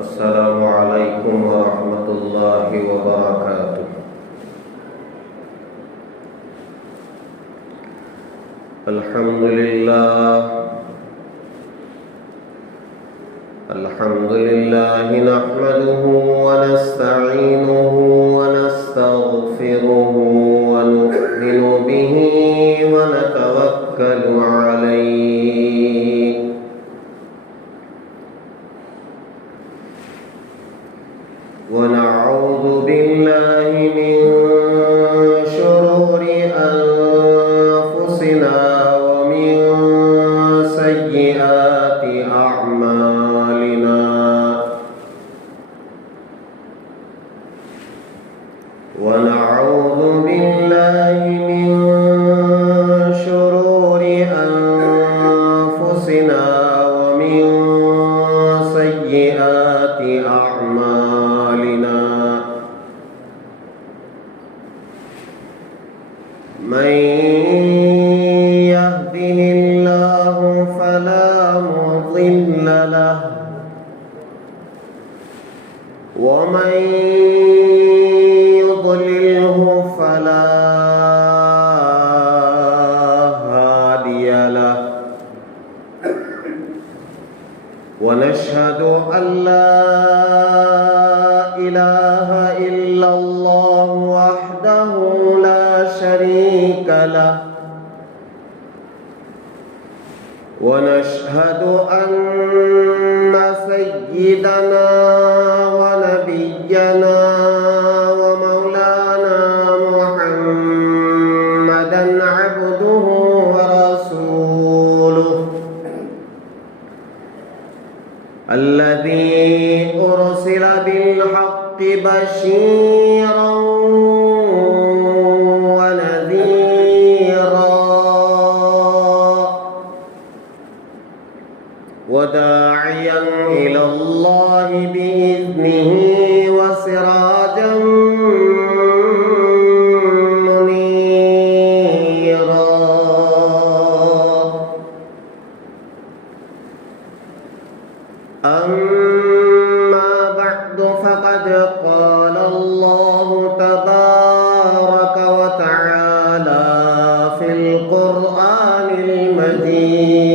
السلام علیکم ورحمۃ اللہ وبرکاتہ۔ الحمد للہ نحمده ونستعینه ونستغفره ونؤمن به ونتوکل علیہ ونعوذ باللہ من شرور انفسنا ومن سیئات اعمالنا ونعوذ باللہ من شرور انفسنا ومن سیئات اعمالنا من يهده الله فلا مضل له ومن يضلله فلا هادي له ونشهد أن لا إله إلا الله وحده لا شريك له ونشهد أن سيدنا ونبينا ومولانا محمدا عبده ورسوله الذي أرسل بالحق بشيرا وداعيا إلى الله بإذنه وسراجا منيرا أما بعد فقد قال الله تبارك وتعالى في القرآن المجيد: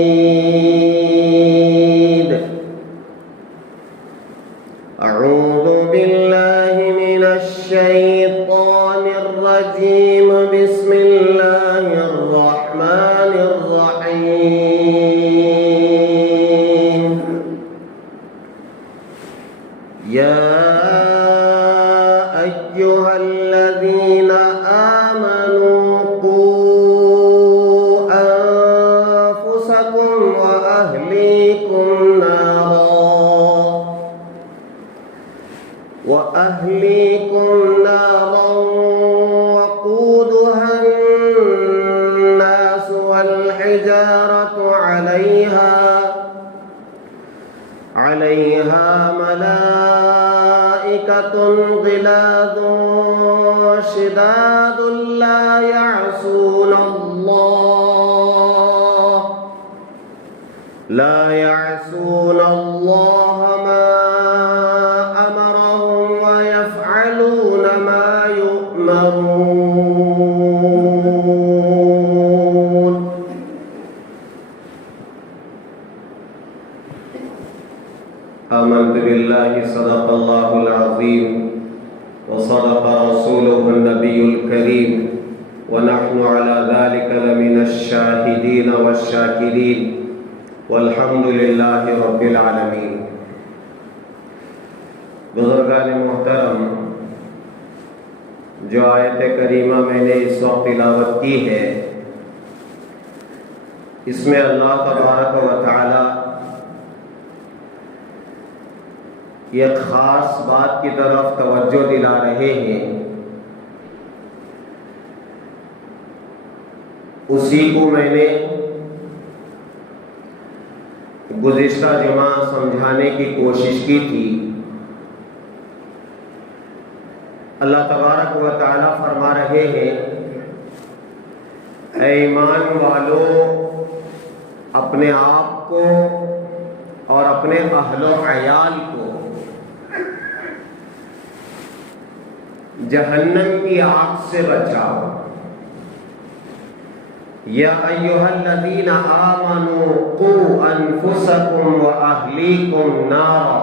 أعوذ بالله من الشيطان الرجيم. بسم الله الرحمن الرحيم. يا أيها الذين آمنوا قوا أنفسكم وأهليكم نارا وقودها الناس والحجارة عليها ملائكة غلاظ شداد لا يعصون الله ما أمرهم ويفعلون ما يؤمرون. آمنت بالله صدق الله العظيم وصدق رسوله النبي الكريم ونحن على ذلك لمن الشاهدين والشاكرين والحمد لله رب العالمين. بزرگان محترم، جو آیت کریمہ میں نے اس وقت تلاوت کی ہے، اس میں اللہ تبارک و تعالی ایک خاص بات کی طرف توجہ دلا رہے ہیں، اسی کو میں نے گزشتہ جمعہ سمجھانے کی کوشش کی تھی۔ اللہ تبارک و تعالی فرما رہے ہیں: اے ایمان والو، اپنے آپ کو اور اپنے اہل و عیال کو جہنم کی آگ سے بچاؤ۔ یا ایھا الذین آمنوا قوا انفسکم واہلیکم نارا،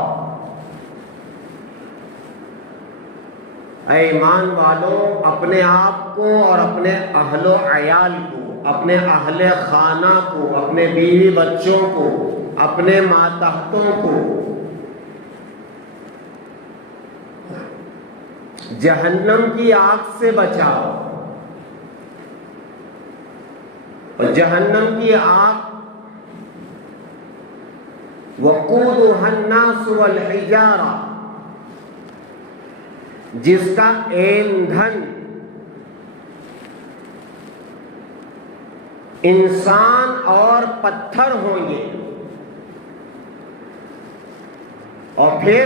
اے ایمان والو اپنے آپ کو اور اپنے اہل و عیال کو، اپنے اہل خانہ کو، اپنے بیوی بچوں کو، اپنے ماتحتوں کو جہنم کی آگ سے بچاؤ۔ اور جہنم کی آگ وقودها الناس والحجارہ، جس کا ایندھن انسان اور پتھر ہوں گے، اور پھر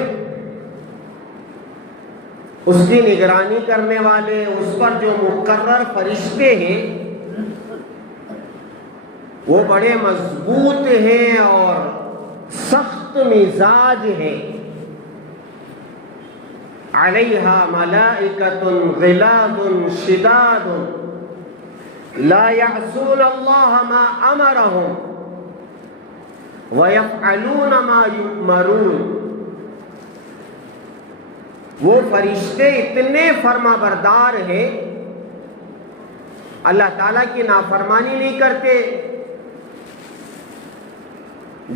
اس کی نگرانی کرنے والے، اس پر جو مقرر فرشتے ہیں وہ بڑے مضبوط ہیں اور سخت مزاج ہیں۔ علیہا ملائکۃ غلاظ شداد لا یعصون اللہ ما امرہم ویفعلون ما یؤمرون۔ وہ فرشتے اتنے فرما بردار ہیں، اللہ تعالیٰ کی نافرمانی نہیں کرتے،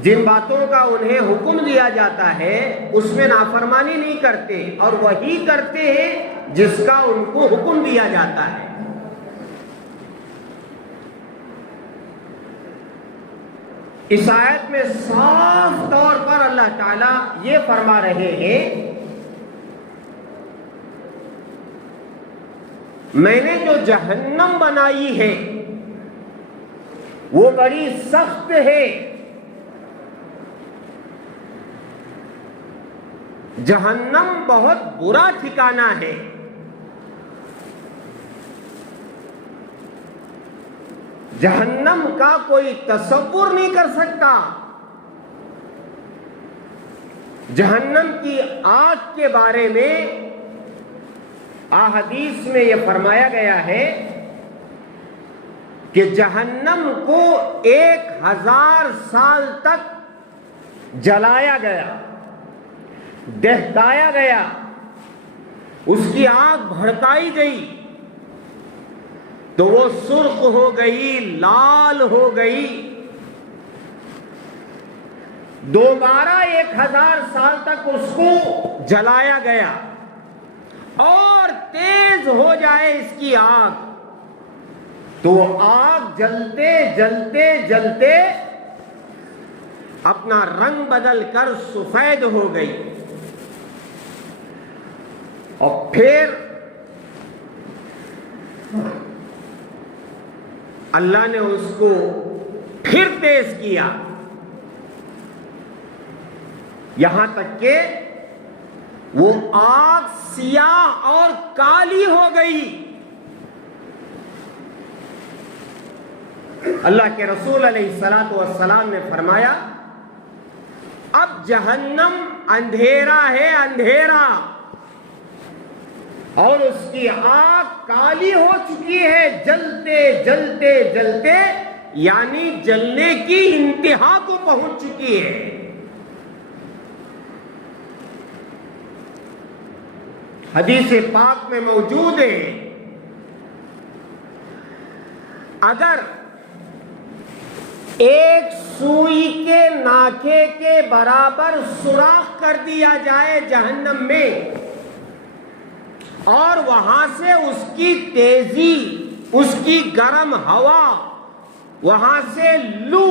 جن باتوں کا انہیں حکم دیا جاتا ہے اس میں نافرمانی نہیں کرتے، اور وہی کرتے ہیں جس کا ان کو حکم دیا جاتا ہے۔ اس آیت میں صاف طور پر اللہ تعالیٰ یہ فرما رہے ہیں میں نے جو جہنم بنائی ہے وہ بڑی سخت ہے۔ جہنم بہت برا ٹھکانہ ہے۔ جہنم کا کوئی تصور نہیں کر سکتا۔ جہنم کی آگ کے بارے میں احادیث میں یہ فرمایا گیا ہے کہ جہنم کو 1000 سال تک جلایا گیا، دہکایا گیا، اس کی آگ بھڑکائی گئی تو وہ سرخ ہو گئی، لال ہو گئی، دوبارہ 1000 سال تک اس کو جلایا گیا، اور تیز ہو جائے اس کی آگ تو آگ جلتے جلتے جلتے اپنا رنگ بدل کر سفید ہو گئی، اور پھر اللہ نے اس کو پھر تیز کیا، یہاں تک کہ وہ آگ سیاہ اور کالی ہو گئی۔ اللہ کے رسول علیہ الصلوۃ والسلام نے فرمایا اب جہنم اندھیرا ہے، اندھیرا، اور اس کی آگ کالی ہو چکی ہے، جلتے جلتے جلتے یعنی جلنے کی انتہا کو پہنچ چکی ہے۔ حدیث پاک میں موجود ہے اگر ایک سوئی کے ناکے کے برابر سوراخ کر دیا جائے جہنم میں، اور وہاں سے اس کی تیزی، اس کی گرم ہوا، وہاں سے لو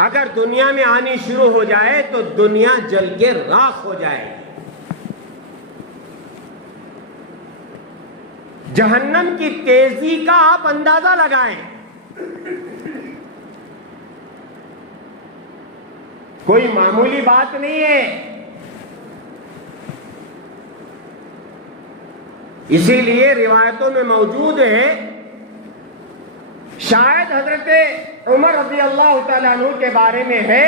اگر دنیا میں آنی شروع ہو جائے تو دنیا جل کے راکھ ہو جائے گی۔ جہنم کی تیزی کا آپ اندازہ لگائیں، کوئی معمولی بات نہیں ہے۔ اسی لیے روایتوں میں موجود ہے، شاید حضرت عمر رضی اللہ تعالیٰ عنہ کے بارے میں ہے،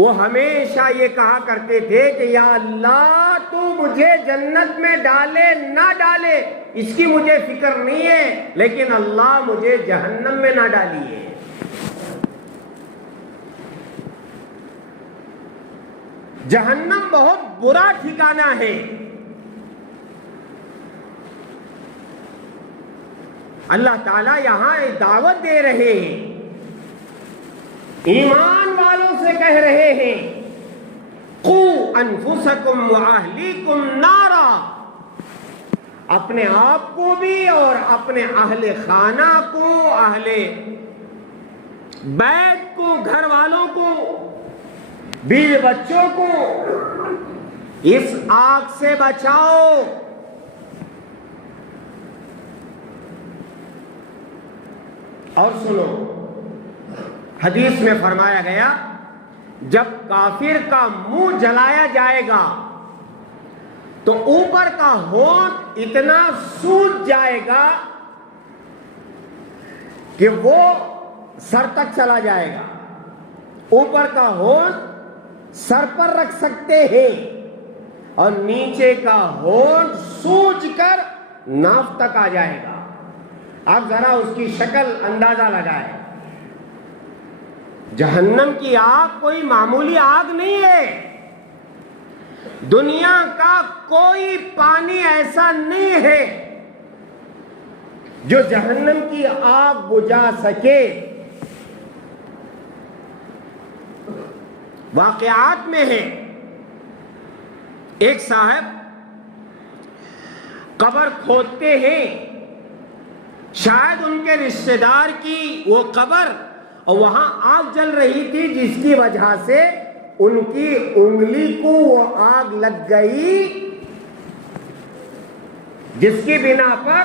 وہ ہمیشہ یہ کہا کرتے تھے کہ یا اللہ تو مجھے جنت میں ڈالے نہ ڈالے اس کی مجھے فکر نہیں ہے، لیکن اللہ مجھے جہنم میں نہ ڈالیے۔ جہنم بہت برا ٹھکانہ ہے۔ اللہ تعالیٰ یہاں ایک دعوت دے رہے ہیں، ایمان والوں سے کہہ رہے ہیں قُوا أَنفُسَكُمْ وَأَهْلِيكُمْ نَارًا، اپنے آپ کو بھی اور اپنے اہل خانہ کو، اہل بیت کو، گھر والوں کو، بیوی بچوں کو اس آگ سے بچاؤ۔ اور سنو، حدیث میں فرمایا گیا جب کافر کا منہ جلایا جائے گا تو اوپر کا ہونٹ اتنا سوج جائے گا کہ وہ سر تک چلا جائے گا۔ اوپر کا ہونٹ سر پر رکھ سکتے ہیں اور نیچے کا ہونٹ سوج کر ناف تک آ جائے گا۔ آپ ذرا اس کی شکل اندازہ لگائیں۔ جہنم کی آگ کوئی معمولی آگ نہیں ہے۔ دنیا کا کوئی پانی ایسا نہیں ہے جو جہنم کی آگ بجھا سکے۔ واقعات میں ہے، ایک صاحب قبر کھودتے ہیں، شاید ان کے رشتہ دار کی وہ قبر، اور وہاں آگ جل رہی تھی جس کی وجہ سے ان کی انگلی کو وہ آگ لگ گئی، جس کی بنا پر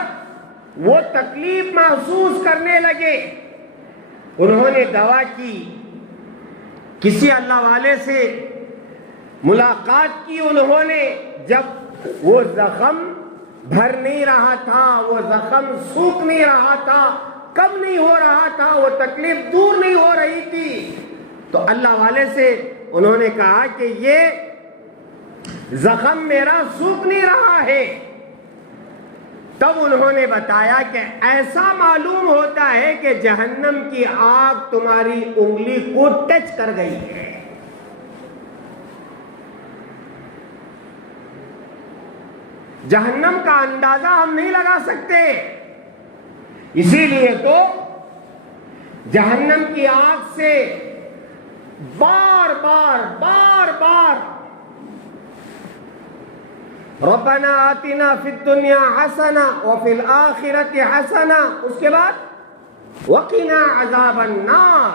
وہ تکلیف محسوس کرنے لگے۔ انہوں نے دعا کی، کسی اللہ والے سے ملاقات کی انہوں نے، جب وہ زخم بھر نہیں رہا تھا، وہ زخم سوکھ نہیں رہا تھا، کم نہیں ہو رہا تھا، وہ تکلیف دور نہیں ہو رہی تھی، تو اللہ والے سے انہوں نے کہا کہ یہ زخم میرا سوکھ نہیں رہا ہے۔ تب انہوں نے بتایا کہ ایسا معلوم ہوتا ہے کہ جہنم کی آگ تمہاری انگلی کو ٹچ کر گئی ہے۔ جہنم کا اندازہ ہم نہیں لگا سکتے، اسی لیے تو جہنم کی آگ سے بار بار ربنا آتنا فی الدنیا حسنہ وفی الآخرۃ حسنہ، اس کے بعد وقنا عذاب النار۔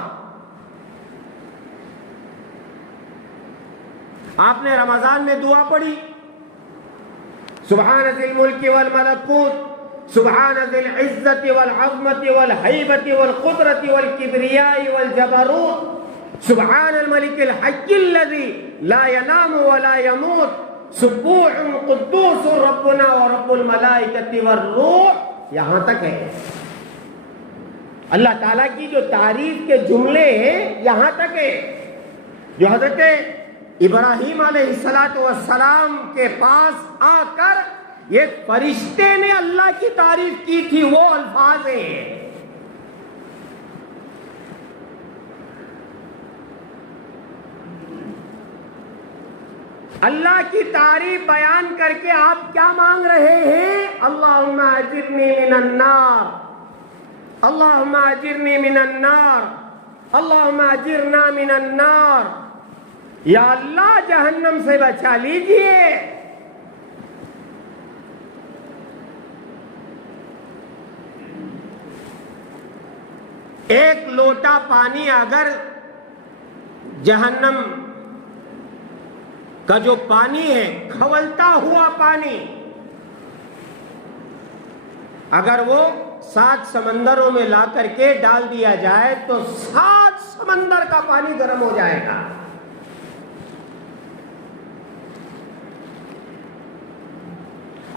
آپ نے رمضان میں دعا پڑھی، سبحان ذی الملک والملکوت، سبحان ذی العزت والعظمت والہیبت والقدرت والکبریاء والجبروت، سبحان الملک الحی الذی لا ینام ولا یموت، سبوح قدوس ربنا ورب الملائکۃ والروح، یہاں تک ہے۔ اللہ تعالیٰ کی جو تعریف کے جملے ہیں یہاں تک ہے۔ جو حضرت ابراہیم علیہ السلام کے پاس آ کر ایک فرشتے نے اللہ کی تعریف کی تھی، وہ الفاظ ہیں۔ اللہ کی تعریف بیان کر کے آپ کیا مانگ رہے ہیں؟ اللہم اجرنی من النار، اللہم اجرنی من النار، اللہم اجرنا من النار، یا اللہ جہنم سے بچا لیجئے۔ ایک لوٹا پانی اگر جہنم کا جو پانی ہے، کھولتا ہوا پانی، اگر وہ 7 سمندروں میں لا کر کے ڈال دیا جائے تو 7 سمندر کا پانی گرم ہو جائے گا۔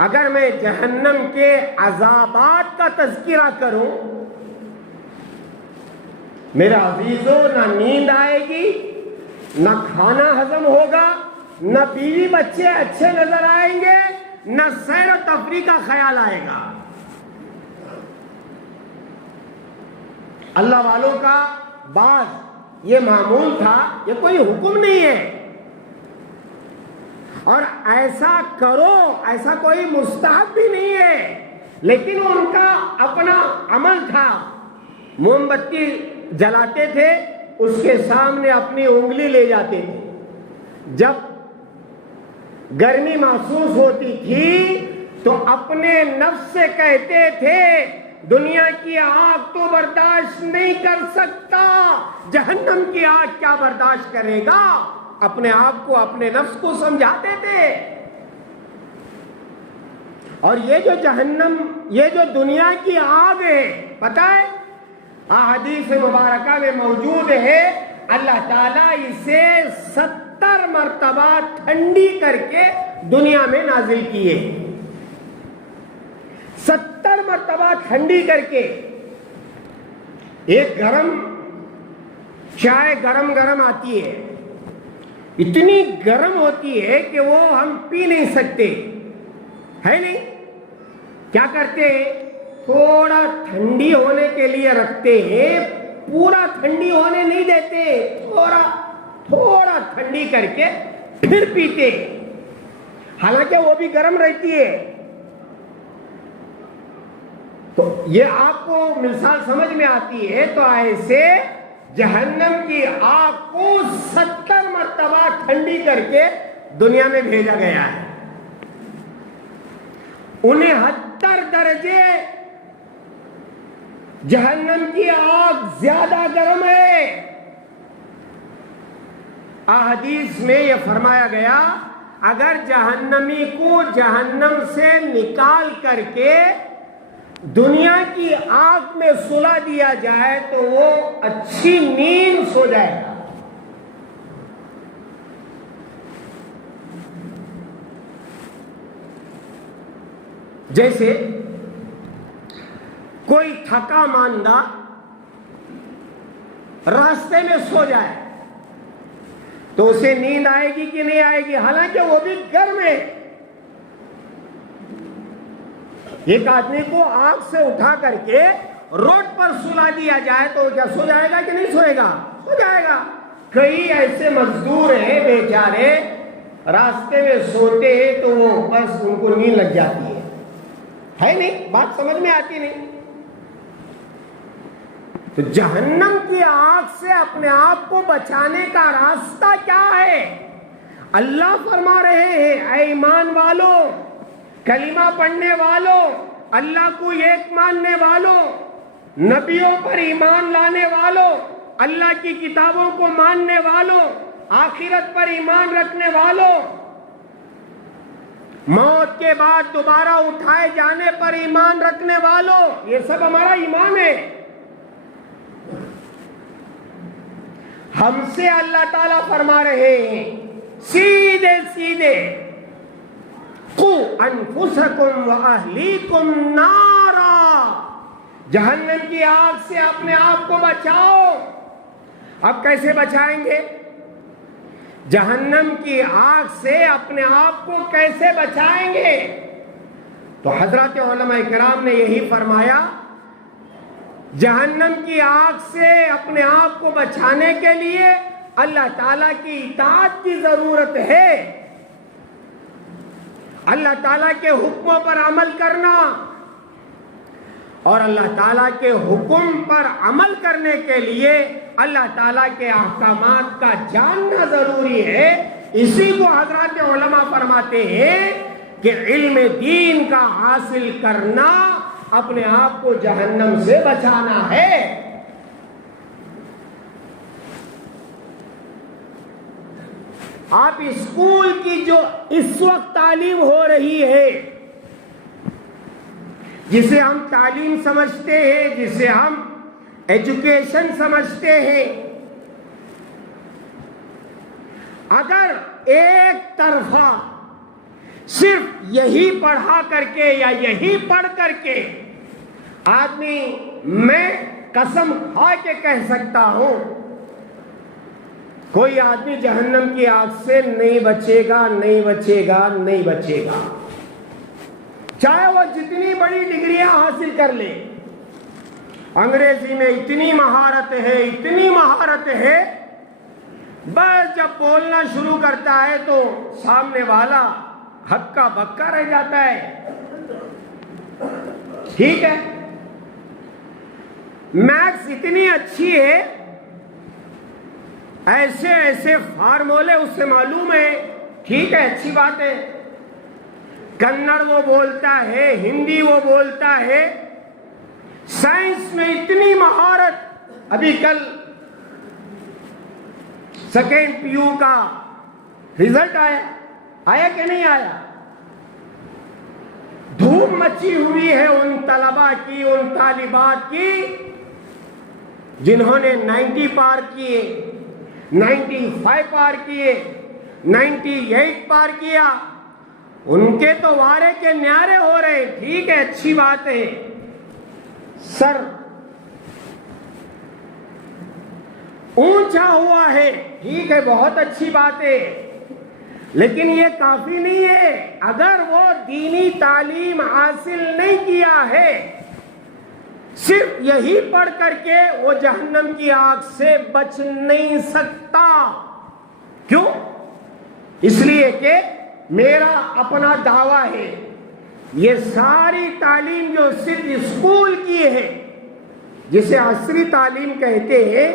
اگر میں جہنم کے عذابات کا تذکرہ کروں، میرا عزیزو، نہ نیند آئے گی، نہ کھانا ہضم ہوگا، نہ بیوی بچے اچھے نظر آئیں گے، نہ سیر و تفریح کا خیال آئے گا۔ اللہ والوں کا بعض یہ معمول تھا، یہ کوئی حکم نہیں ہے، اور ایسا کرو ایسا کوئی مستحب بھی نہیں ہے، لیکن ان کا اپنا عمل تھا۔ موم بتی جلاتے تھے، اس کے سامنے اپنی انگلی لے جاتے تھے، جب گرمی محسوس ہوتی تھی تو اپنے نفس سے کہتے تھے دنیا کی آگ تو برداشت نہیں کر سکتا، جہنم کی آگ کیا برداشت کرے گا۔ اپنے آپ کو، اپنے نفس کو سمجھاتے تھے۔ اور یہ جو جہنم، یہ جو دنیا کی آگ ہے، پتہ ہے احادیث مبارکہ میں موجود ہے، اللہ تعالیٰ اسے 70 مرتبہ ٹھنڈی کر کے دنیا میں نازل کیے، 70 مرتبہ ٹھنڈی کر کے۔ ایک گرم چائے گرم آتی ہے، اتنی گرم ہوتی ہے کہ وہ ہم پی نہیں سکتے، ہے نہیں؟ کیا کرتے ہیں؟ تھوڑا ٹھنڈی ہونے کے لیے رکھتے ہیں، پورا ٹھنڈی ہونے نہیں دیتے، تھوڑا ٹھنڈی کر کے پھر پیتے، حالانکہ وہ بھی گرم رہتی ہے۔ تو یہ آپ کو مثال سمجھ میں آتی ہے۔ تو ایسے جہنم کی آگ کو 70 مرتبہ ٹھنڈی کر کے دنیا میں بھیجا گیا ہے۔ 69 درجے جہنم کی آگ زیادہ گرم ہے۔ احادیث میں یہ فرمایا گیا اگر جہنمی کو جہنم سے نکال کر کے دنیا کی آگ میں سلا دیا جائے تو وہ اچھی نیند سو جائے گا۔ جیسے کوئی تھکا ماندہ راستے میں سو جائے تو اسے نیند آئے گی کہ نہیں آئے گی؟ حالانکہ وہ بھی گرم ہے۔ ایک آدمی کو آگ سے اٹھا کر کے روڈ پر سلا دیا جائے تو کیا سو جائے گا کہ نہیں سوئے گا؟ سو جائے گا۔ کئی ایسے مزدور ہیں بیچارے راستے میں سوتے ہیں تو وہ بس ان کو نیند لگ جاتی ہے نہیں؟ بات سمجھ میں آتی نہیں؟ تو جہنم کی آگ سے اپنے آپ کو بچانے کا راستہ کیا ہے؟ اللہ فرما رہے ہیں اے ایمان والوں، کلمہ پڑھنے والوں، اللہ کو ایک ماننے والوں، نبیوں پر ایمان لانے والوں، اللہ کی کتابوں کو ماننے والوں، آخرت پر ایمان رکھنے والوں، موت کے بعد دوبارہ اٹھائے جانے پر ایمان رکھنے والوں، یہ سب ہمارا ایمان ہے۔ ہم سے اللہ تعالیٰ فرما رہے ہیں سیدھے قُوا أَنفُسَكُمْ وَأَهْلِيكُمْ نَارًا، جہنم کی آگ سے اپنے آپ کو بچاؤ۔ اب کیسے بچائیں گے؟ جہنم کی آگ سے اپنے آپ کو کیسے بچائیں گے؟ تو حضرات علماء کرام نے یہی فرمایا جہنم کی آگ سے اپنے آپ کو بچانے کے لیے اللہ تعالیٰ کی اطاعت کی ضرورت ہے، اللہ تعالیٰ کے حکموں پر عمل کرنا، اور اللہ تعالیٰ کے حکم پر عمل کرنے کے لیے اللہ تعالیٰ کے احکامات کا جاننا ضروری ہے۔ اسی کو حضرات علماء فرماتے ہیں کہ علم دین کا حاصل کرنا اپنے آپ کو جہنم سے بچانا ہے۔ آپ اسکول کی جو اس وقت تعلیم ہو رہی ہے، جسے ہم تعلیم سمجھتے ہیں، جسے ہم ایجوکیشن سمجھتے ہیں، اگر ایک طرفہ صرف یہی پڑھا کر کے یا یہی پڑھ کر کے آدمی، میں قسم کھا کے کہہ سکتا ہوں کوئی آدمی جہنم کی آگ سے نہیں بچے گا، نہیں بچے گا، نہیں بچے گا، چاہے وہ جتنی بڑی ڈگریاں حاصل کر لے۔ انگریزی میں اتنی مہارت ہے، اتنی مہارت ہے، بس جب بولنا شروع کرتا ہے تو سامنے والا ہکا بکا رہ جاتا ہے۔ ٹھیک ہے، میتھس اتنی اچھی ہے، ایسے ایسے فارمولے اس سے معلوم ہے، ٹھیک ہے، اچھی بات ہے۔ کنڑ وہ بولتا ہے، ہندی وہ بولتا ہے، سائنس میں اتنی مہارت۔ ابھی کل سیکنڈ پی یو کا رزلٹ آیا کہ نہیں آیا؟ دھوم مچی ہوئی ہے ان طلباء کی، ان طالبات کی جنہوں نے 90 پار کیے، 95 پار کیے، 98 پار کیا، ان کے تو وارے کے نیارے ہو رہے۔ ٹھیک ہے، اچھی بات ہے، سر اونچا ہوا ہے، ٹھیک ہے، بہت اچھی بات ہے، لیکن یہ کافی نہیں ہے۔ اگر وہ دینی تعلیم حاصل نہیں کیا ہے، صرف یہی پڑھ کر کے وہ جہنم کی آگ سے بچ نہیں سکتا۔ کیوں؟ اس لیے کہ میرا اپنا دعویٰ ہے، یہ ساری تعلیم جو صرف اسکول کی ہے، جسے عصری تعلیم کہتے ہیں،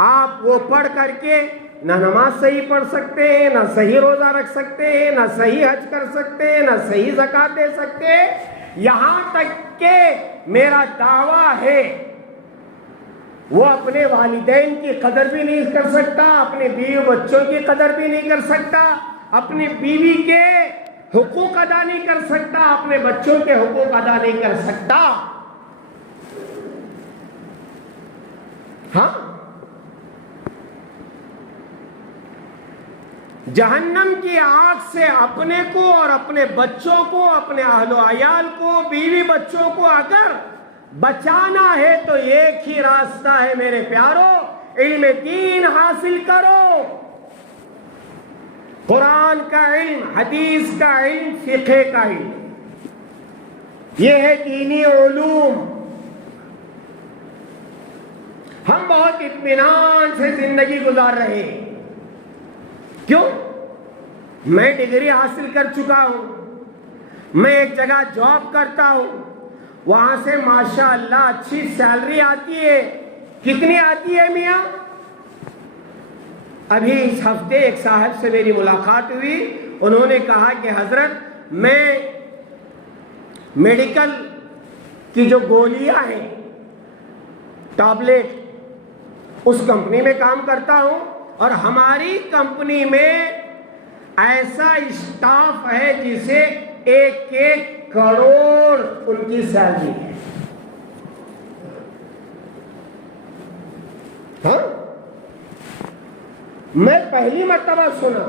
آپ وہ پڑھ کر کے نہ نماز صحیح پڑھ سکتے ہیں، نہ صحیح روزہ رکھ سکتے ہیں، نہ صحیح حج کر سکتے ہیں، نہ صحیح زکوٰۃ دے سکتے ہیں، یہاں تک کہ میرا دعویٰ ہے وہ اپنے والدین کی قدر بھی نہیں کر سکتا، اپنے بیوی بچوں کی قدر بھی نہیں کر سکتا، اپنی بیوی کے حقوق ادا نہیں کر سکتا، اپنے بچوں کے حقوق ادا نہیں کر سکتا۔ ہاں، جہنم کی آگ سے اپنے کو اور اپنے بچوں کو، اپنے اہل و عیال کو، بیوی بچوں کو اگر بچانا ہے تو ایک ہی راستہ ہے میرے پیارو، علم دین حاصل کرو، قرآن کا علم، حدیث کا علم، فقہ کا علم، یہ ہے دینی علوم۔ ہم بہت اطمینان سے زندگی گزار رہے ہیں، کیوں؟ میں ڈگری حاصل کر چکا ہوں، میں ایک جگہ جاب کرتا ہوں، وہاں سے ماشاءاللہ اچھی سیلری آتی ہے۔ کتنی آتی ہے میاں؟ ابھی اس ہفتے ایک صاحب سے میری ملاقات ہوئی، انہوں نے کہا کہ حضرت میں میڈیکل کی جو گولیاں ہیں، ٹیبلٹ، اس کمپنی میں کام کرتا ہوں، اور ہماری کمپنی میں ایسا اسٹاف ہے جسے 1 کروڑ ان کی سیلری ہے۔ ہاں، میں پہلی مرتبہ سنا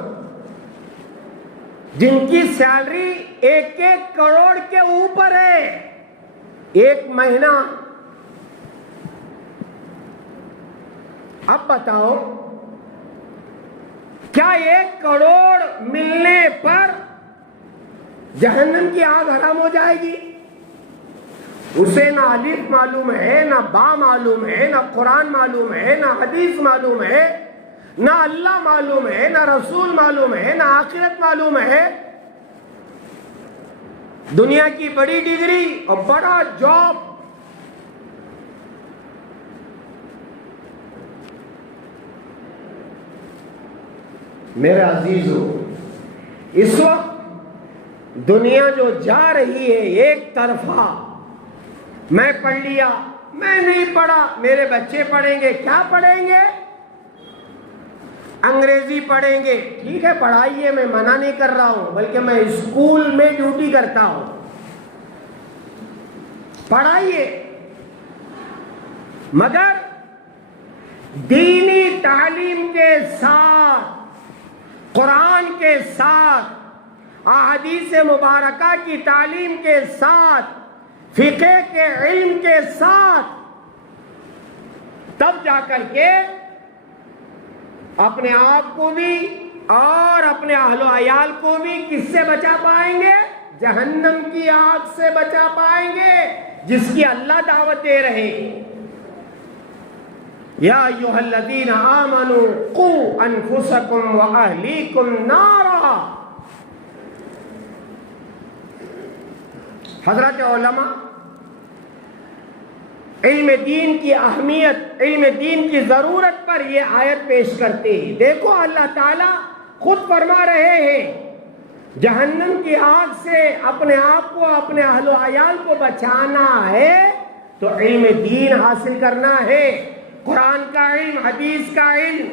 جن کی سیلری 1 کروڑ کے اوپر ہے، ایک مہینہ۔ اب بتاؤ، کیا 1 کروڑ ملنے پر جہنم کی آگ حرام ہو جائے گی؟ اسے نہ الف معلوم ہے، نہ با معلوم ہے، نہ قرآن معلوم ہے، نہ حدیث معلوم ہے، نہ اللہ معلوم ہے، نہ رسول معلوم ہے، نہ آخرت معلوم ہے۔ دنیا کی بڑی ڈگری اور بڑا جاب، میرے عزیزو، اس وقت دنیا جو جا رہی ہے ایک طرفہ، میں پڑھ لیا، میں نہیں پڑھا، میرے بچے پڑھیں گے، کیا پڑھیں گے؟ انگریزی پڑھیں گے، ٹھیک ہے پڑھائیے، میں منع نہیں کر رہا ہوں، بلکہ میں اسکول میں ڈیوٹی کرتا ہوں، پڑھائیے، مگر دینی تعلیم کے ساتھ، قرآن کے ساتھ، احادیث مبارکہ کی تعلیم کے ساتھ، فقہ کے علم کے ساتھ، تب جا کر کے اپنے آپ کو بھی اور اپنے اہل و عیال کو بھی کس سے بچا پائیں گے؟ جہنم کی آگ سے بچا پائیں گے، جس کی اللہ دعوت دے رہے ہیں۔ یا ایھا الذین آمنوا قوا انفسکم واہلیکم نارا۔ حضرت علماء علم دین کی اہمیت، علم دین کی ضرورت پر یہ آیت پیش کرتے ہیں۔ دیکھو اللہ تعالیٰ خود فرما رہے ہیں جہنم کی آگ سے اپنے آپ کو، اپنے اہل و عیال کو بچانا ہے تو علم دین حاصل کرنا ہے، قرآن کا علم، حدیث کا علم،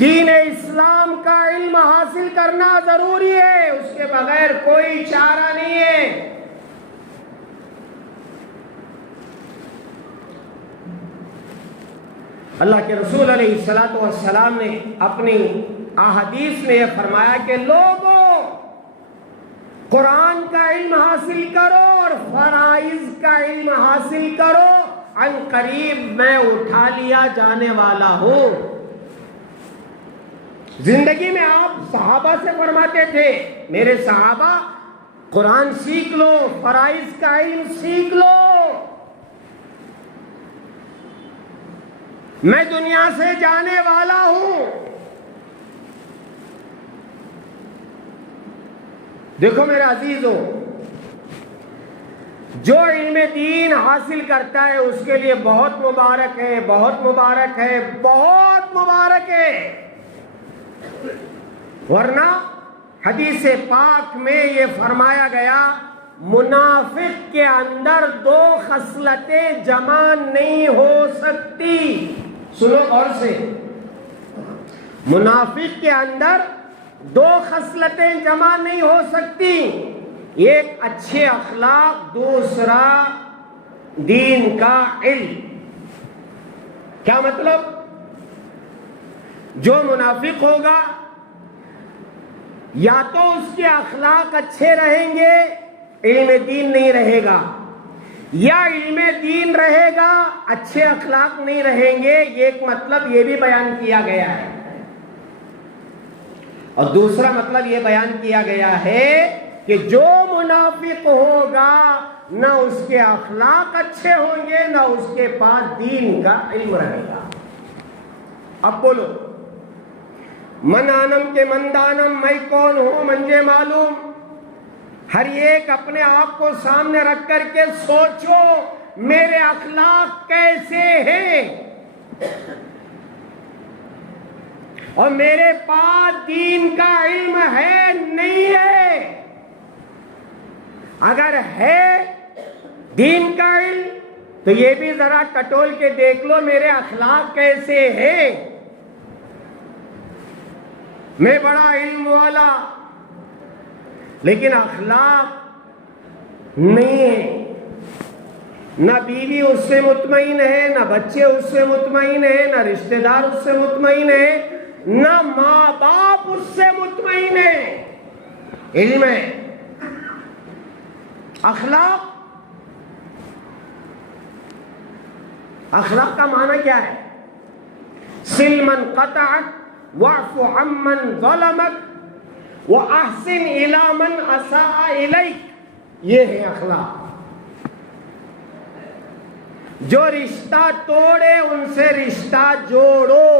دین اسلام کا علم حاصل کرنا ضروری ہے، اس کے بغیر کوئی چارہ نہیں ہے۔ اللہ کے رسول علیہ السلام نے اپنی احادیث میں یہ فرمایا کہ لوگوں قرآن کا علم حاصل کرو اور فرائض کا علم حاصل کرو، عن قریب میں اٹھا لیا جانے والا ہوں۔ زندگی میں آپ صحابہ سے فرماتے تھے میرے صحابہ قرآن سیکھ لو، فرائض کا علم سیکھ لو، میں دنیا سے جانے والا ہوں۔ دیکھو میرے عزیزو، جو علم دین حاصل کرتا ہے اس کے لیے بہت مبارک ہے، بہت مبارک ہے، بہت مبارک ہے۔ ورنہ حدیث پاک میں یہ فرمایا گیا منافق کے اندر دو خصلتیں جمع نہیں ہو سکتی۔ سنو غور سے، منافق کے اندر دو خصلتیں جمع نہیں ہو سکتی، ایک اچھے اخلاق، دوسرا دین کا علم۔ کیا مطلب؟ جو منافق ہوگا یا تو اس کے اخلاق اچھے رہیں گے، علم دین نہیں رہے گا، یا علم دین رہے گا اچھے اخلاق نہیں رہیں گے۔ یہ ایک مطلب یہ بھی بیان کیا گیا ہے، اور دوسرا مطلب یہ بیان کیا گیا ہے کہ جو منافق ہوگا نہ اس کے اخلاق اچھے ہوں گے، نہ اس کے پاس دین کا علم رہے گا۔ اب بولو، من آنم کے مندانم، میں کون ہوں منجے معلوم۔ ہر ایک اپنے آپ کو سامنے رکھ کر کے سوچو میرے اخلاق کیسے ہیں، اور میرے پاس دین کا علم ہے نہیں ہے۔ اگر ہے دین کا علم تو یہ بھی ذرا ٹٹول کے دیکھ لو میرے اخلاق کیسے ہیں۔ میں بڑا علم والا لیکن اخلاق نہیں ہے، نہ بیوی اس سے مطمئن ہے، نہ بچے اس سے مطمئن ہے، نہ رشتہ دار اس سے مطمئن ہے، نہ ماں باپ اس سے مطمئن ہے۔ علم ہے، اخلاق، اخلاق کا معنی کیا ہے؟ صل من قطعک واعف عمن ظلمک وَأَحْسِنْ إِلَىٰ مَنْ أَسَاءَ إِلَيْكَ، یہ ہے اخلاق۔ جو رشتہ توڑے ان سے رشتہ جوڑو،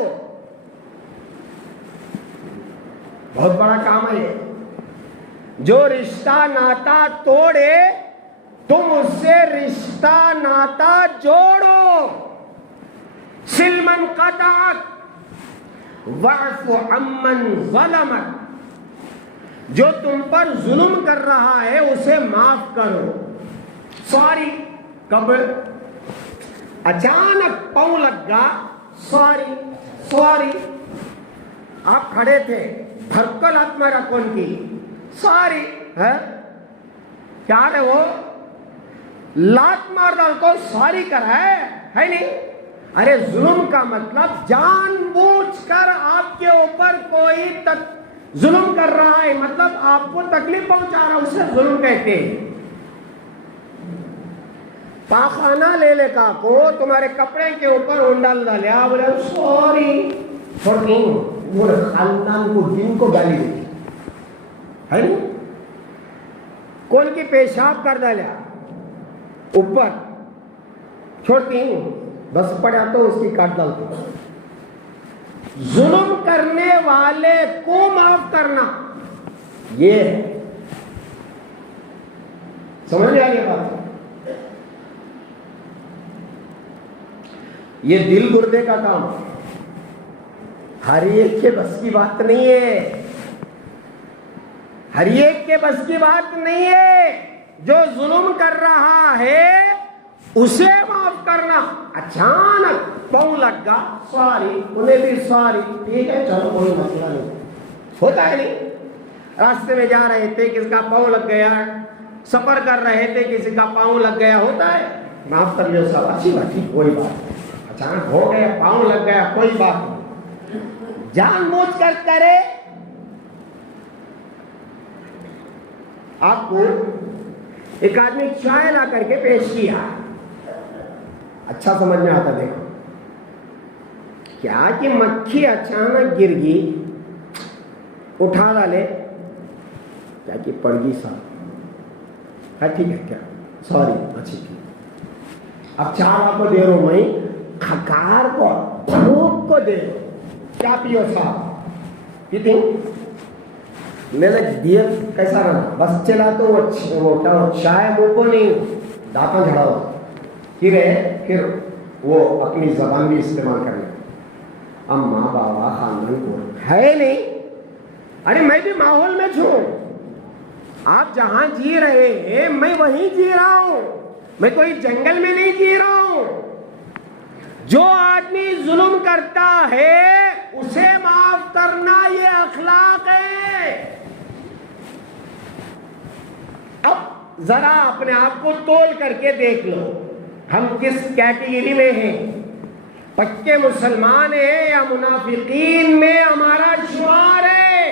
بہت بڑا کام ہے۔ جو رشتہ ناتا توڑے تم اس سے رشتہ ناتا جوڑو۔ صل من قطعک واعف عمن ظلمک، جو تم پر ظلم کر رہا ہے اسے معاف کرو۔ سوری، کب اچانک پاؤں لگ گا، سوری سوری، آپ کھڑے تھے، دھکا لات مارا کون کی، سوری ہے کیا ہے وہ لات مار ڈال کو سوری کرا ہے نہیں۔ ارے ظلم کا مطلب جان بوجھ کر آپ کے اوپر کوئی ظلم کر رہا ہے، مطلب آپ کو تکلیف پہنچا رہا ہے، اسے ظلم کہتے ہیں۔ پاخانہ لے لے کا کو تمہارے کپڑے کے اوپر اونڈال ڈالیا، بولے سوری چھوڑی، وہ خاندان کو دن کو گالی دی ہے نا، کون کی پیشاب کر ڈالیا اوپر، چھوڑتی ہوں بس پڑا تو اس کی کاٹ ڈالتی. ظلم کرنے والے کو معاف کرنا، یہ سمجھ میں آ رہی بات؟ یہ دل گردے کا کام ہر ایک کے بس کی بات نہیں ہے، ہر ایک کے بس کی بات نہیں ہے. جو ظلم کر رہا ہے اسے معاف کرنا. اچانک پاؤں لگ گا، سوری، انہیں بھی سوری، ٹھیک ہے چلو کوئی مسئلہ نہیں. ہوتا ہے نہیں؟ راستے میں جا رہے تھے کسی کا پاؤں لگ گیا، سفر کر رہے تھے کسی کا پاؤں لگ گیا، ہوتا ہے معاف کر لو صاحب، اچھی بات ٹھیک، کوئی بات نہیں. اچانک ہو گیا، پاؤں لگ گیا، کوئی بات نہیں. جان بوجھ کر کرے. آپ کو ایک آدمی چائے لا کر کے پیش کیا، اچھا سمجھ میں آتا، دیکھو کیا کہ مکھی اچانک گر گئی، اٹھا ڈالے، کیا کہ پڑ گئی صاحب، ٹھیک ہے کیا سوری اچھی کی. اب چائے آپ کو دے رہا ہوں، میں کھکار کو بھوک کو دے رہا ہوں، کیا پیو صاحب، پیتی میں نے دیا کیسا رہا، بس چلا تو وہ چائے منہ کو نہیں، دانتوں جھڑا ہوا، پھر وہ اپنی زبان بھی استعمال کرنا. اماں بابا خاندان کو ہے نہیں، ارے میں بھی ماحول میں چھوں، آپ جہاں جی رہے ہیں میں وہیں جی رہا ہوں، میں کوئی جنگل میں نہیں جی رہا ہوں. جو آدمی ظلم کرتا ہے اسے معاف کرنا یہ اخلاق ہے. اب ذرا اپنے آپ کو تول کر کے دیکھ لو، ہم کس کیٹیگری میں ہیں، پکے مسلمان ہیں یا منافقین میں ہمارا شمار ہے.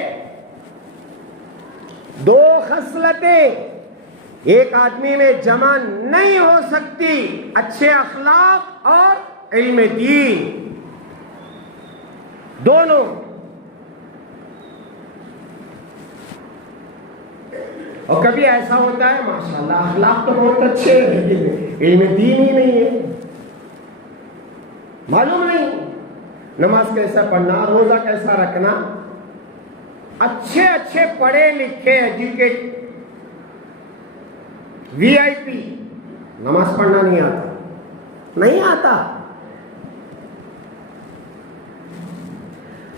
دو خصلتیں ایک آدمی میں جمع نہیں ہو سکتی، اچھے اخلاق اور علم دین، دونوں. اور کبھی ایسا ہوتا ہے ماشاءاللہ اخلاق تو بہت اچھے ہیں لیکن علم دین ہی نہیں ہے، معلوم نہیں نماز کیسا پڑھنا، روزہ کیسا رکھنا، اچھے پڑھے لکھے ایجوکیٹ وی آئی پی، نماز پڑھنا نہیں آتا.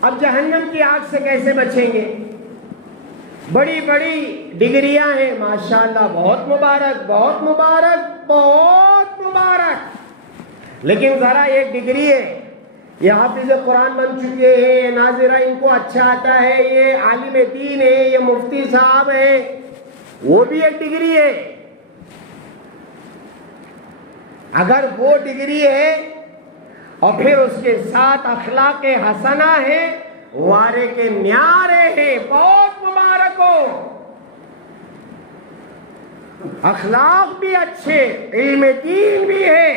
اب جہنم کی آگ سے کیسے بچیں گے؟ بڑی بڑی ڈگریاں ہیں ماشاءاللہ، بہت مبارک بہت مبارک بہت مبارک، لیکن ذرا ایک ڈگری ہے، یہ حافظ قرآن بن چکے ہیں، یہ ناظرہ ان کو اچھا آتا ہے، یہ عالم دین ہے، یہ مفتی صاحب ہے، وہ بھی ایک ڈگری ہے. اگر وہ ڈگری ہے اور پھر اس کے ساتھ اخلاق حسنہ ہے، وارے کے نیارے ہیں، بہت مبارک ہو. اخلاق بھی اچھے، علم دین بھی ہے.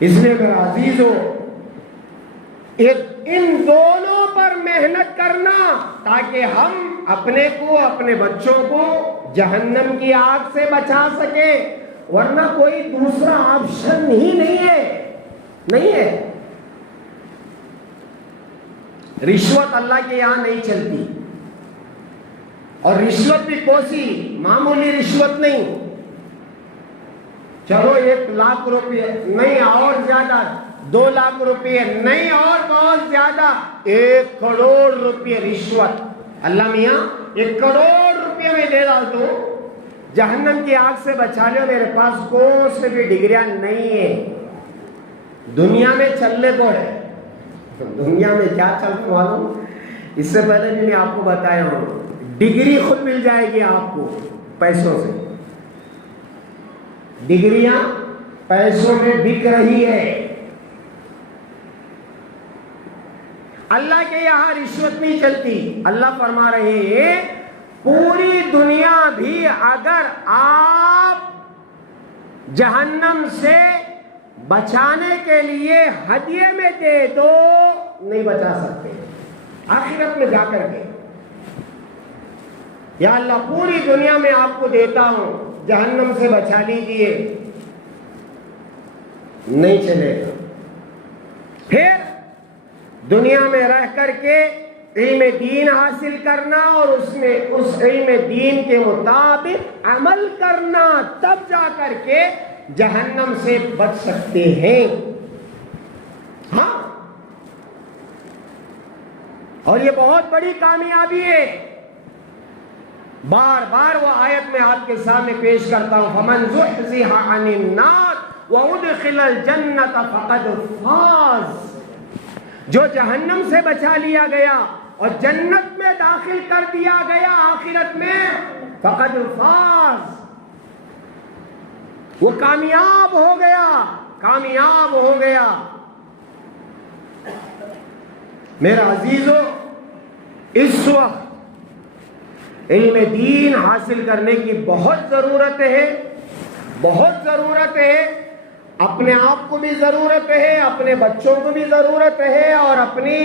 اس لیے میرا عزیزو ان دونوں پر محنت کرنا تاکہ ہم اپنے کو اپنے بچوں کو جہنم کی آگ سے بچا سکیں، ورنہ کوئی دوسرا آپشن ہی نہیں ہے. رشوت اللہ کے یہاں نہیں چلتی، اور رشوت بھی کوسی معمولی رشوت نہیں، چلو 1 لاکھ روپے نہیں اور زیادہ، 2 لاکھ روپے نہیں اور بہت زیادہ، 1 کروڑ روپے رشوت. اللہ میاں 1 کروڑ روپے میں دے ڈال دو، جہنم کی آگ سے بچا لو. میرے پاس کوئی سے بھی ڈگریاں نہیں ہے، دنیا میں چلنے کو ہے. دنیا میں کیا چلتا معلوم؟ اس سے پہلے بھی میں آپ کو بتایا ہوں، ڈگری خود مل جائے گی آپ کو پیسوں سے. ڈگریاں پیسوں میں بک رہی ہے. اللہ کے یہاں رشوت نہیں چلتی. اللہ فرما رہے ہیں پوری دنیا بھی اگر آپ جہنم سے بچانے کے لیے ہدیے میں دے دو، نہیں بچا سکتے۔ آخرت میں جا کر کے یا اللہ پوری دنیا میں آپ کو دیتا ہوں، جہنم سے بچا لیجئے، نہیں چلے گا۔ پھر دنیا میں رہ کر کے علم دین حاصل کرنا اور اس علم دین کے مطابق عمل کرنا، تب جا کر کے جہنم سے بچ سکتے ہیں۔ ہاں، اور یہ بہت بڑی کامیابی ہے۔ بار بار وہ آیت میں آپ کے سامنے پیش کرتا ہوں، فَمَنْ زُحْزِحَ عَنِ النَّارِ وَأُدْخِلَ الْجَنَّةَ فَقَدْ فَازَ، جو جہنم سے بچا لیا گیا اور جنت میں داخل کر دیا گیا آخرت میں، فَقَدْ فَازَ، وہ کامیاب ہو گیا، کامیاب ہو گیا۔ میرا عزیزو، اس وقت علم دین حاصل کرنے کی بہت ضرورت ہے، بہت ضرورت ہے۔ اپنے آپ کو بھی ضرورت ہے، اپنے بچوں کو بھی ضرورت ہے، اور اپنی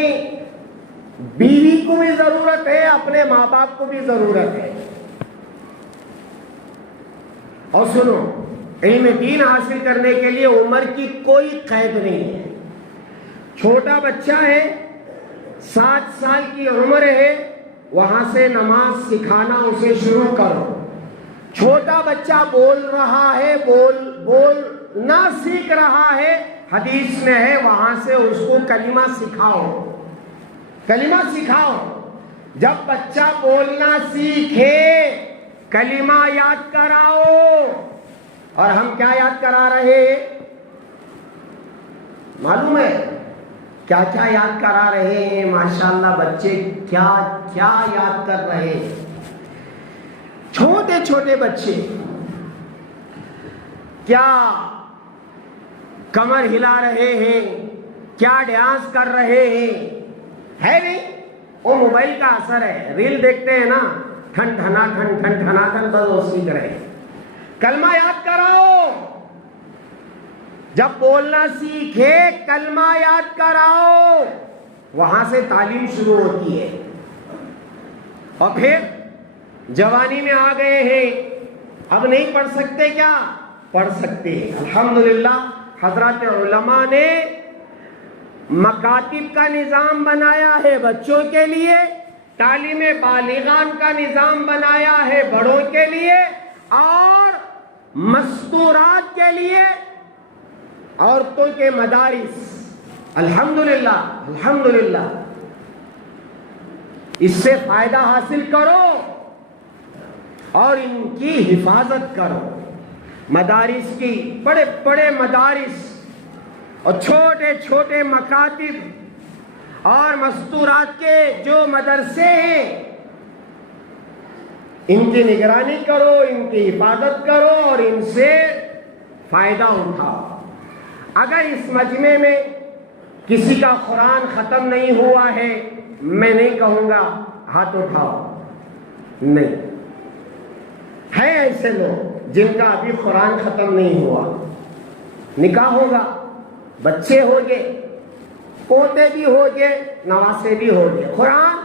بیوی کو بھی ضرورت ہے، اپنے ماں باپ کو بھی ضرورت ہے۔ اور سنو، علم دین حاصل کرنے کے لیے عمر کی کوئی قید نہیں ہے۔ چھوٹا بچہ ہے، 7 سال کی عمر ہے، وہاں سے نماز سکھانا اسے شروع کرو۔ چھوٹا بچہ بول رہا ہے، بولنا سیکھ رہا ہے، حدیث میں ہے، وہاں سے اس کو کلمہ سکھاؤ، کلمہ سکھاؤ۔ جب بچہ بولنا سیکھے کلمہ یاد کراؤ۔ اور ہم کیا یاد کرا رہے ہیں معلوم ہے؟ کیا کیا یاد کرا رہے ہیں؟ ماشاءاللہ بچے کیا کیا یاد کر رہے ہیں، چھوٹے چھوٹے بچے کیا کمر ہلا رہے ہیں، کیا ڈانس کر رہے ہیں، ہے نہیں؟ وہ موبائل کا اثر ہے، ریل دیکھتے ہیں نا، ٹھن ٹھنا ٹھن ٹھن ٹھنا ٹھن، بس وہ سیکھ رہے ہیں۔ کلمہ یاد کراؤ، جب بولنا سیکھے کلمہ یاد کراؤ، وہاں سے تعلیم شروع ہوتی ہے۔ اور پھر جوانی میں آ گئے ہیں، اب نہیں پڑھ سکتے کیا؟ پڑھ سکتے ہیں۔ الحمدللہ حضرات علماء نے مکاتب کا نظام بنایا ہے بچوں کے لیے، تعلیم بالغان کا نظام بنایا ہے بڑوں کے لیے، اور مستورات کے لیے عورتوں کے مدارس۔ الحمدللہ الحمدللہ، اس سے فائدہ حاصل کرو اور ان کی حفاظت کرو۔ مدارس کی، بڑے بڑے مدارس اور چھوٹے چھوٹے مکاتب اور مستورات کے جو مدرسے ہیں، ان کی نگرانی کرو، ان کی حفاظت کرو اور ان سے فائدہ اٹھاؤ۔ اگر اس مجمع میں کسی کا قرآن ختم نہیں ہوا ہے، میں نہیں کہوں گا ہاتھ اٹھاؤ، نہیں، ہے ایسے لوگ جن کا ابھی قرآن ختم نہیں ہوا، نکاح ہوگا، بچے ہو گئے، پوتے بھی ہو گئے، نواسے بھی ہو گئے، قرآن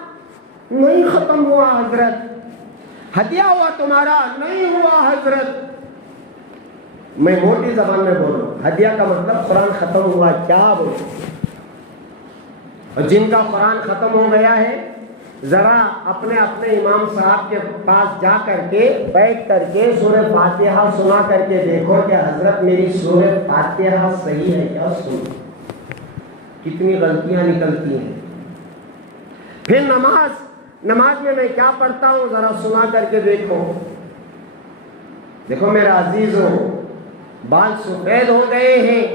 نہیں ختم ہوا حضرت، ہدیہ ہوا تمہارا، نہیں ہوا حضرت۔ میں موٹی زبان میں بولوں، ہدیہ کا مطلب قرآن ختم ہوا کیا بولوں؟ اور جن کا قرآن ختم ہو گیا ہے، ذرا اپنے امام صاحب کے پاس جا کر کے بیٹھ کر کے سورہ فاتحہ سنا کر کے دیکھو کہ حضرت میری سورہ فاتحہ صحیح ہے کیا؟ سن، کتنی غلطیاں نکلتی ہیں۔ پھر نماز میں میں کیا پڑھتا ہوں ذرا سنا کر کے دیکھو۔ دیکھو میرا عزیزو، بال سفید ہو گئے ہیں،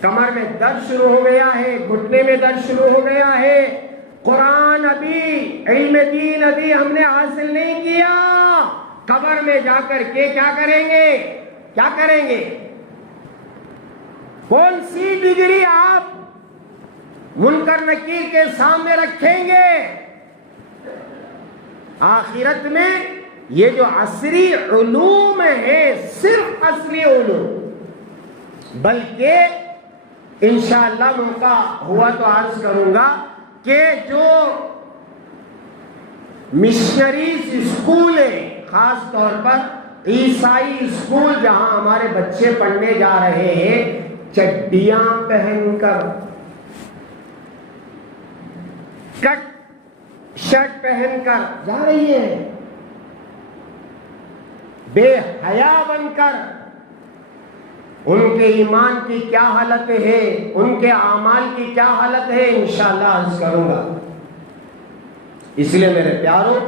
کمر میں درد شروع ہو گیا ہے، گھٹنے میں درد شروع ہو گیا ہے، قرآن ابھی، علم دین ابھی ہم نے حاصل نہیں کیا، قبر میں جا کر کے کیا کریں گے؟ کیا کریں گے؟ کون سی ڈگری آپ منکر نکیر کے سامنے رکھیں گے؟ آخرت میں یہ جو عصری علوم ہے، صرف اصلی علوم، بلکہ انشاءاللہ موقع ہوا تو عرض کروں گا کہ جو مشنریز اسکول ہیں، خاص طور پر عیسائی اسکول جہاں ہمارے بچے پڑھنے جا رہے ہیں، چڈیاں پہن کر، کٹ شرٹ پہن کر جا رہی ہیں، بے حیا بن کر. ان کے ایمان کی کیا حالت ہے، ان کے اعمال کی کیا حالت ہے، انشاءاللہ عرض کروں گا. اس لیے میرے پیاروں،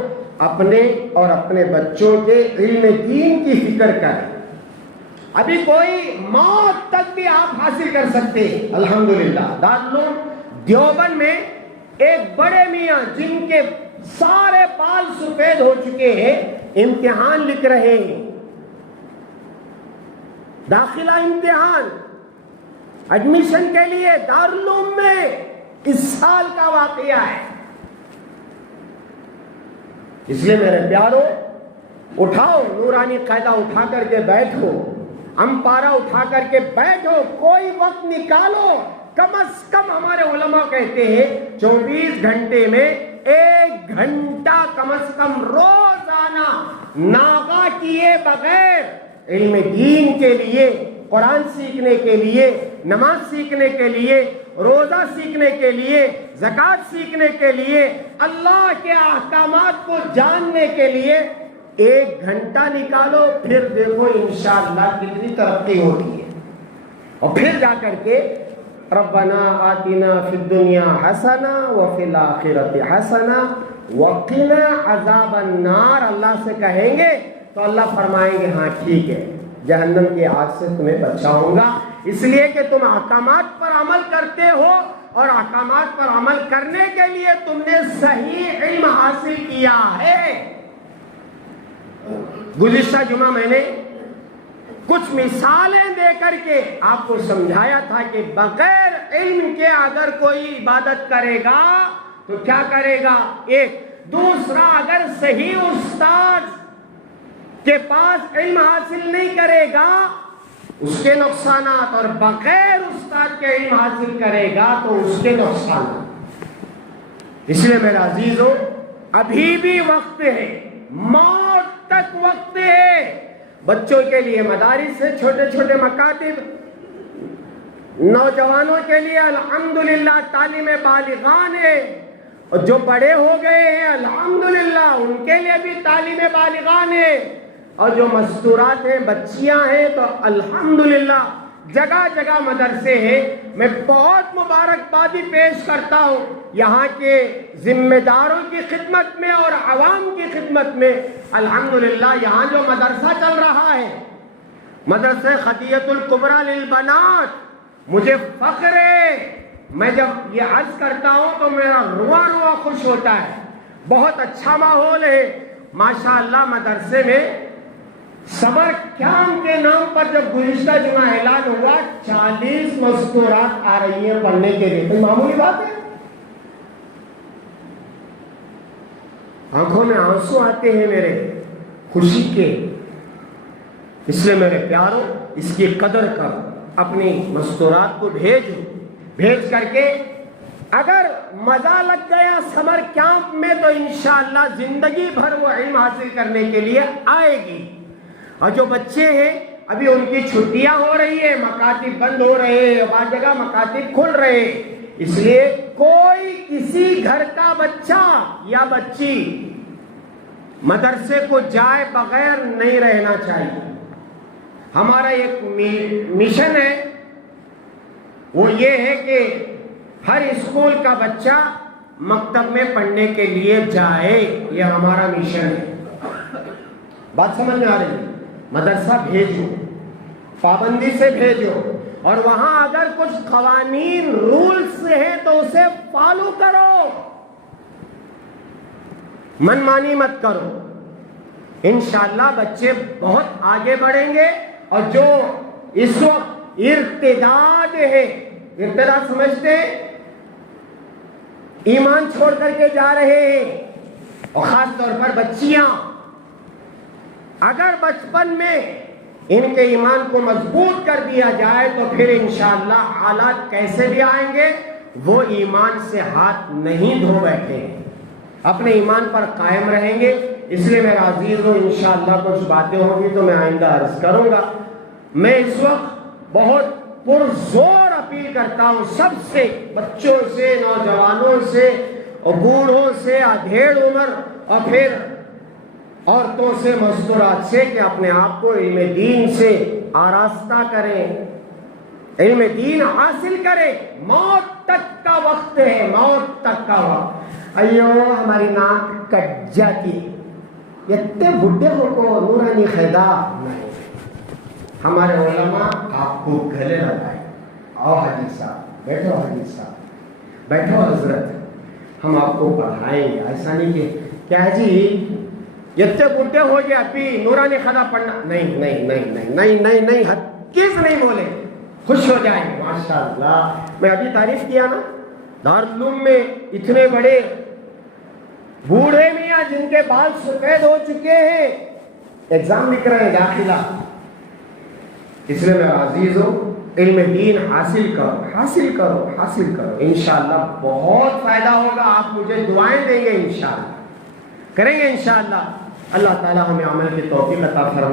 اپنے اور اپنے بچوں کے علم دین کی فکر کریں. ابھی کوئی موت تک بھی آپ حاصل کر سکتے ہیں. الحمدللہ دارالعلوم دیوبند میں ایک بڑے میاں جن کے سارے بال سفید ہو چکے ہیں، امتحان لکھ رہے ہیں، داخلہ امتحان ایڈمیشن کے لیے دارالعلوم میں. اس سال کا واقعہ ہے. اس لیے میرے پیاروں، اٹھاؤ نورانی قاعدہ اٹھا کر کے بیٹھو، امپارہ اٹھا کر کے بیٹھو، کوئی وقت نکالو. کم از کم ہمارے علماء کہتے ہیں 24 گھنٹے میں 1 گھنٹہ کم از کم روزانہ ناغہ کیے بغیر علم دین کے لیے، قرآن سیکھنے کے لیے، نماز سیکھنے کے لیے، روزہ سیکھنے کے لیے، زکوٰۃ سیکھنے کے لیے، اللہ کے احکامات کو جاننے کے لیے 1 گھنٹہ نکالو. پھر دیکھو انشاءاللہ کتنی ترقی ہوتی ہے. اور پھر جا کر کے ربنا آتنا فی الدنیا حسنہ وفی الآخرۃ حسنہ وقنا عذاب النار اللہ سے کہیں گے تو اللہ فرمائیں گے ہاں ٹھیک ہے، جہنم کی آگ سے تمہیں بچاؤں گا، اس لیے کہ تم احکامات پر عمل کرتے ہو، اور احکامات پر عمل کرنے کے لیے تم نے صحیح علم حاصل کیا ہے. گزشتہ جمعہ میں نے کچھ مثالیں دے کر کے آپ کو سمجھایا تھا کہ بغیر علم کے اگر کوئی عبادت کرے گا تو کیا کرے گا. ایک دوسرا، اگر صحیح استاد کے پاس علم حاصل نہیں کرے گا اس کے نقصانات، اور بغیر استاد کے علم حاصل کرے گا تو اس کے نقصانات. اس لیے میرے عزیزوں، ابھی بھی وقت ہے، موت تک وقت ہے. بچوں کے لیے مدارس سے چھوٹے چھوٹے مکاتب، نوجوانوں کے لیے الحمدللہ تعلیم بالغان ہے، اور جو بڑے ہو گئے ہیں الحمدللہ ان کے لیے بھی تعلیم بالغان ہے، اور جو مستورات ہیں، بچیاں ہیں، تو الحمدللہ جگہ جگہ مدرسے ہیں. میں بہت مبارکبادی پیش کرتا ہوں یہاں کے ذمہ داروں کی خدمت میں اور عوام کی خدمت میں. الحمدللہ یہاں جو مدرسہ چل رہا ہے، مدرسہ خدیجۃ الکبریٰ للبنات، مجھے فخر ہے. میں جب یہ عرض کرتا ہوں تو میرا رواں رواں خوش ہوتا ہے. بہت اچھا ماحول ہے ماشاءاللہ. مدرسے میں سمر کیمپ کے نام پر جب گزشتہ جمعہ اعلان ہوا 40 مستورات آ رہی ہیں پڑھنے کے لیے، کوئی معمولی بات ہے؟ آنکھوں میں آنسو آتے ہیں میرے خوشی کے. اس لیے میرے پیاروں، اس کی قدر کر، اپنی مستورات کو بھیج کر کے اگر مزہ لگ گیا سمر کیمپ میں تو انشاءاللہ زندگی بھر وہ علم حاصل کرنے کے لیے آئے گی. اور جو بچے ہیں ابھی ان کی چھٹیاں ہو رہی ہیں، مکاتب بند ہو رہے ہیں، بعض جگہ مکاتب کھل رہے ہیں، اس لیے کوئی کسی گھر کا بچہ یا بچی مدرسے کو جائے بغیر نہیں رہنا چاہیے. ہمارا ایک مشن ہے، وہ یہ ہے کہ ہر اسکول کا بچہ مکتب میں پڑھنے کے لیے جائے. یہ ہمارا مشن ہے. بات سمجھ میں آ رہی ہے؟ مدرسہ بھیجو، پابندی سے بھیجو، اور وہاں اگر کچھ قوانین رولز ہیں تو اسے فالو کرو، من مانی مت کرو. انشاءاللہ بچے بہت آگے بڑھیں گے. اور جو اس وقت ارتداد ہے، ارتداد سمجھتے ہیں، ایمان چھوڑ کر کے جا رہے ہیں، اور خاص طور پر بچیاں، اگر بچپن میں ان کے ایمان کو مضبوط کر دیا جائے تو پھر انشاءاللہ حالات کیسے بھی آئیں گے وہ ایمان سے ہاتھ نہیں دھو بیٹھے ہیں، اپنے ایمان پر قائم رہیں گے۔ اس لیے میرا عزیزو انشاءاللہ کچھ باتیں ہوں گی تو میں آئندہ عرض کروں گا۔ میں اس وقت بہت پرزور اپیل کرتا ہوں سب سے، بچوں سے، نوجوانوں سے، بوڑھوں سے، ادھیڑ عمر اور پھر عورتوں سے، مستورات سے، کہ اپنے آپ کو علم دین سے آراستہ کریں، علم دین حاصل کریں۔ موت تک کا وقت ہے، موت تک کا وقت۔ ایو ہماری ناک کٹ جاتی، اتنے بڈھے ہو کو نورانی خیدا نہیں۔ ہمارے علماء آپ کو گلے لگائے، آؤ حاجی صاحب بیٹھو، حاجی صاحب بیٹھو، حضرت ہم آپ کو پڑھائیں گے۔ ایسا نہیں کہ کیا جی اتنے بڈھے ہو گئے ابھی نورانی خدا پڑھنا، نہیں نہیں نہیں نہیں نہیں نہیں نہیں، ہرگز نہیں بولے، خوش ہو جائیں گے۔ ماشاءاللہ، میں ابھی تعریف کیا نا، دارالعلوم میں اتنے بڑے بوڑھے میاں جن کے بال سفید ہو چکے ہیں ایگزام لکھ رہے ہیں داخلہ۔ اس لیے میرا عزیزو علم دین حاصل کرو، حاصل کرو، حاصل کرو، انشاءاللہ بہت فائدہ ہوگا۔ آپ مجھے دعائیں دیں گے، انشاءاللہ کریں گے انشاءاللہ۔ اللہ تعالی ہمیں عمل کی توفیق عطا فرمائے۔